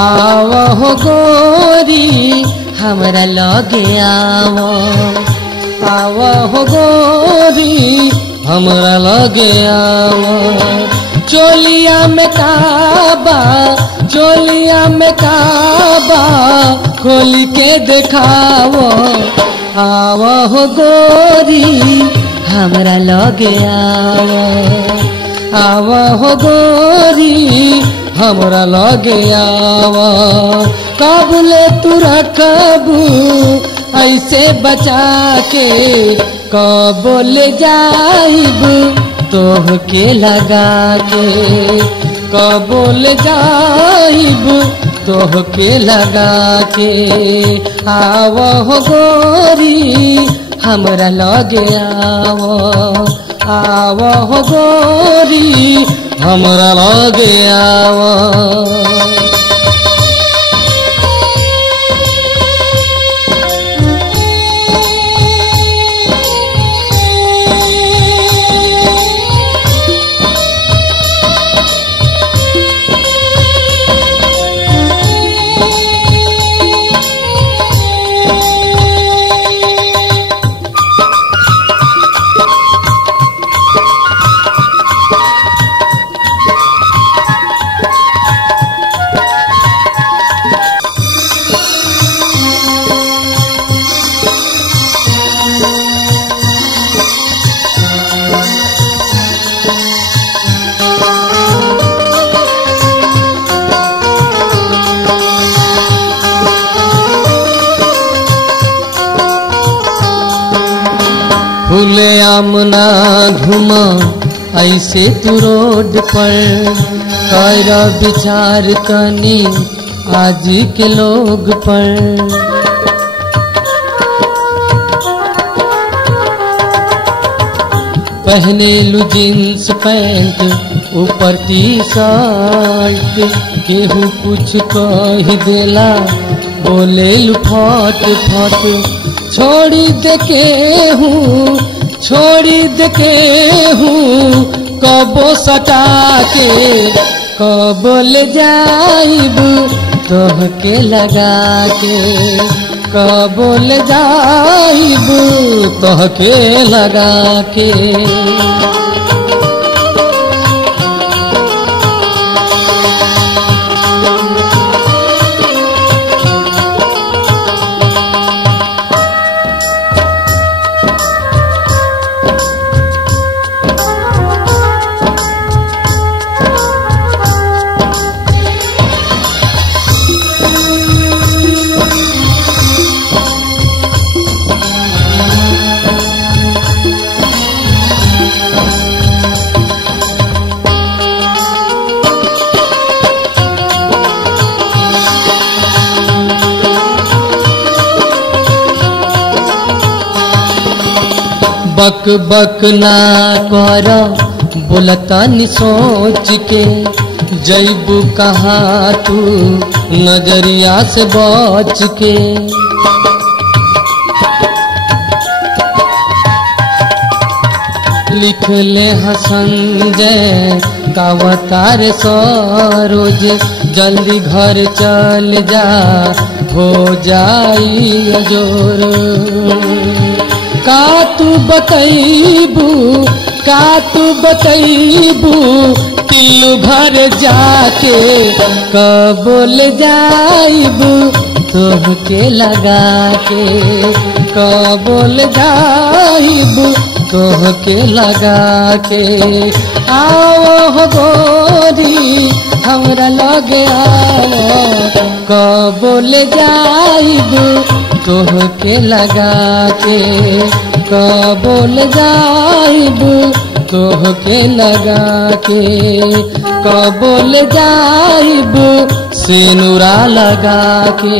आवो गोरी हमरा लगे आवो गोरी हमरा लगे चोलिया में काबा खोल के देखावो आवो गोरी हमरा लगे आवो गोरी हमरा लगे कबले तू रखबू ऐसे बचा के कबले जाइब तोह के लगा के कबले जाइब तोह के लगा के आवो गोरी हमरा लगे आवो गोरी हमरा लगे खुले आमना घुमा ऐसे तू रोड पर कर विचार तनी आज के लोग पर पहने लू जींस पैंट ऊपर टी शर्ट केहू कुछ कह देला बोले लू फट फट छोड़ी देके हूँ कबो सटा के कबोल जाइब तोह के लगा के कबोल जाइब तोह के लगा के बक बक ना कर बोलतानी सोच के जैबू कहाँ तू नजरिया से बच के लिख ले संजय कावतार सरोज जल्दी घर चल जा हो जाई जोर का तू बतैबू तिलू घर जाके कबोल जाइब तोह के लगा के कबोल जाइब तोह के लगा के आओ गोरी हमरा लगे कबोल जाइब तोह के लगा के कबोल जाइब तोह के लगा के कबोल जाइब सिनुरा लगा के।